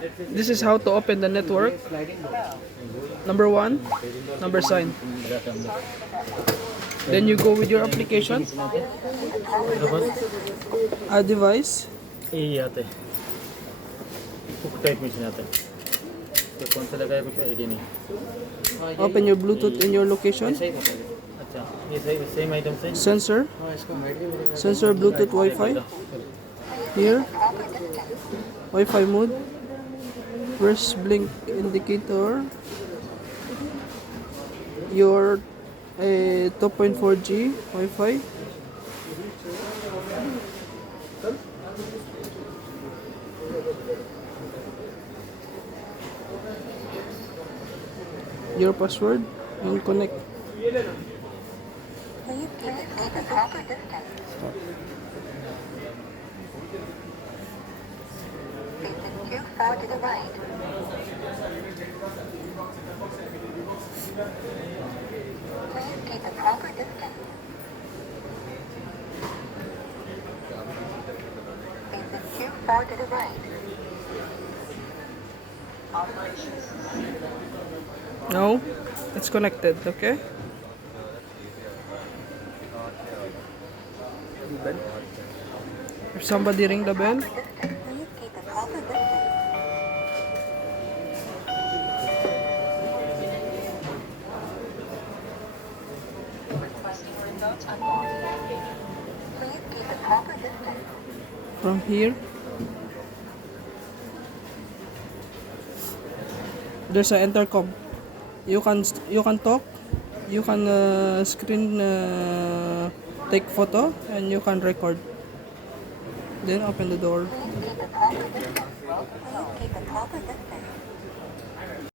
This is how to open the network. Number one, number sign. Then you go with your application, add device, ये आते हैं cook type machine आते हैं तो कौन सा लगाया कुछ आइडिया नहीं open your Bluetooth in your location, अच्छा ये सही सेम आइटम से sensor Bluetooth Wi-Fi, here, Wi-Fi mode, press blink indicator, your 2.4G Wi-Fi, your password, and connect. Please keep the proper distance. Facing too far to the right. Please keep the proper distance. Facing too far to the right. Now, it's connected, okay? If somebody ring the bell, Please keep the proper distance. Please keep the proper distance. from here, there's an intercom. You can talk, you can screen take photo, and you can record. Then open the door. Please keep the proper distance. Please keep the proper distance.